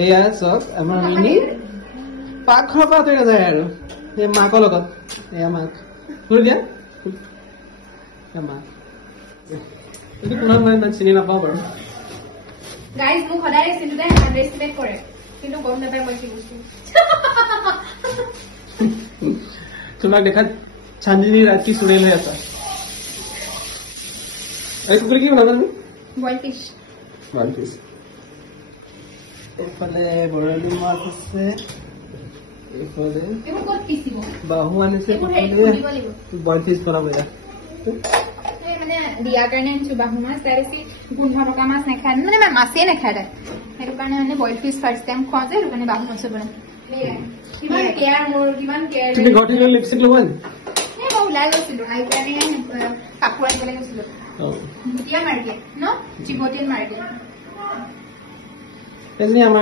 এয়া চব আমাৰ মিনি পাকঘৰৰ পৰা আঁতৰি নাযায় আৰু এই মাকৰ লগত এয়া মাক ফুল দিয়া মাক এইটো তোমাৰ মই ইমান চিনি নাপাওঁ বাৰু গাইজ মোক সদায় চিন্তুতে আণ্ডাৰষ্টিমেট কৰে কিন্তু গম নাপায় মই কি বস্তু তোমাক দেখাত চান্দিনী ৰাতি চুৰেল হৈ আছা এই কুকুৰে কি বনাবা তুমি বইল ফিছ এইফালে বৰালি মাছ আছে এইফালে এইবোৰ ক'ত পিচিব বাহু আনিছে বইল ফিছ বনাব এতিয়া মানে দিয়াৰ কাৰণে আনিছো বাহু মাছ তাই বেছি গোন্ধ থকা মাছ নাখায় মানে মাছেই নাখায় তাই সেইটো কাৰণে মানে বইল ফিছ ফাৰ্ষ্ট টাইম খোৱা যে সেইটো কাৰণে বাহু মাছে বনাম কিমান কেয়াৰ মোৰ কিমান কেয়াৰ তুমি ঘৰত থাকিলে লিপষ্টিক লগোৱা নি মই ওলাই গৈছিলো আহি কাৰণে কাপোৰ আনিবলৈ গৈছিলো এতিয়া মাৰ্কেট ন চিপটিয়ান মাৰ্কেট এনে আমাৰ